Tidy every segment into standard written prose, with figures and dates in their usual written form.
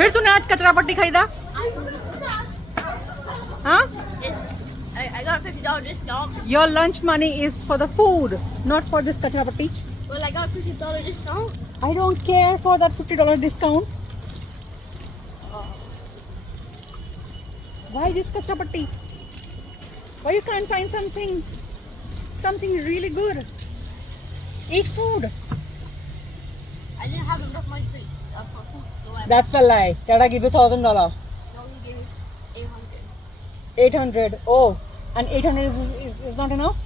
फिर तूने आज कचरा पट्टी खरीदा? हाँ? I got a $50 discount. Your lunch money is for the food, not for this kachra patti. Well, I got a $50 discount. I don't care for that $50 discount. Why this kachra patti? Why you can't find something really good? Eat food. I didn't have enough money for food, so I. That's the lie. Dada give you $1,000. No, he gave me 800. 800. Oh, and 800 is not enough?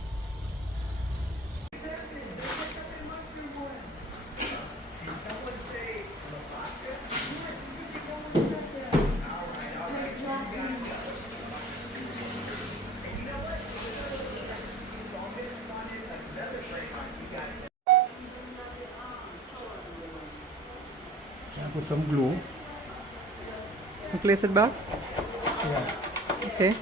Put some glue. Place it back. Yeah. Okay.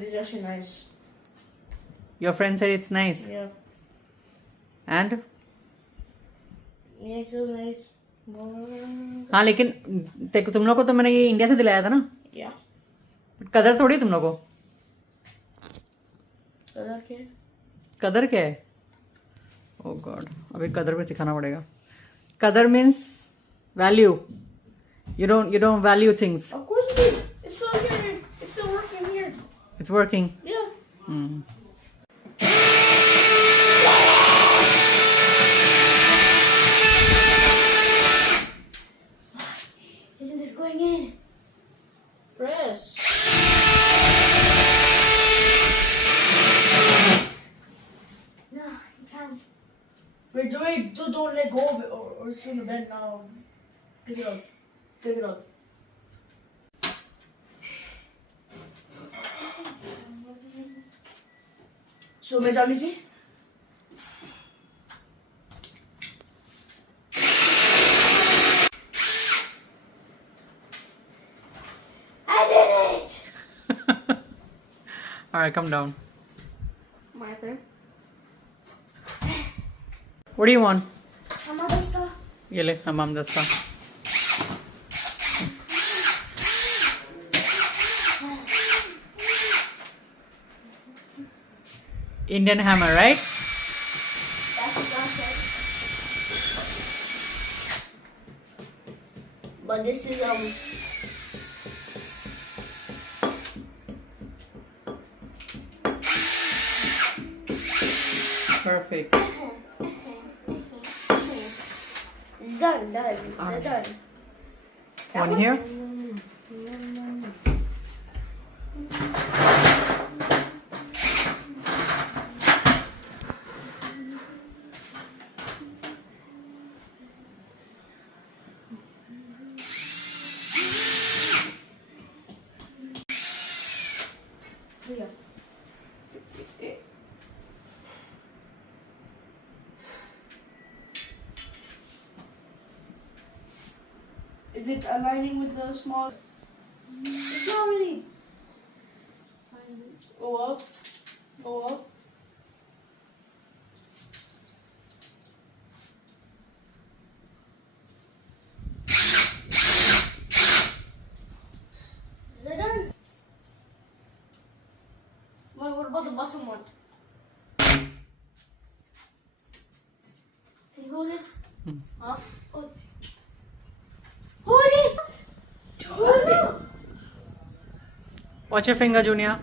These are actually nice. Your friend said it's nice. Yeah. And? Yeah, it feels nice. हाँ लेकिन तुम लोग को तो मैंने ये India से दिलाया था ना? Yeah. कदर थोड़ी तुम लोग को? कदर कदर क्या है? क्या है? Oh God, अभी कदर भी सिखाना पड़ेगा. कदर means value. You don't value things. Of course we do. It's still here. It's still working here. It's working. Yeah. Hmm. Isn't this going in? Press. No, you can't. Wait, don't let go of it or it's in the bed now. Take it out. Take it out. So, मैं डाल लीजिए. I did it! Alright, come down. Martha. What do you want? Mama, basta. ये ले हमाम दस्ता. Indian hammer, right? That's what I said. But this is Perfect. done. One here. Is it aligning with the small? It's not really. Go up. Go up. Is it done? What about the bottom one? Can you hold this? Huh? Hold this. Hold it! Hold it! Watch your finger, Junior.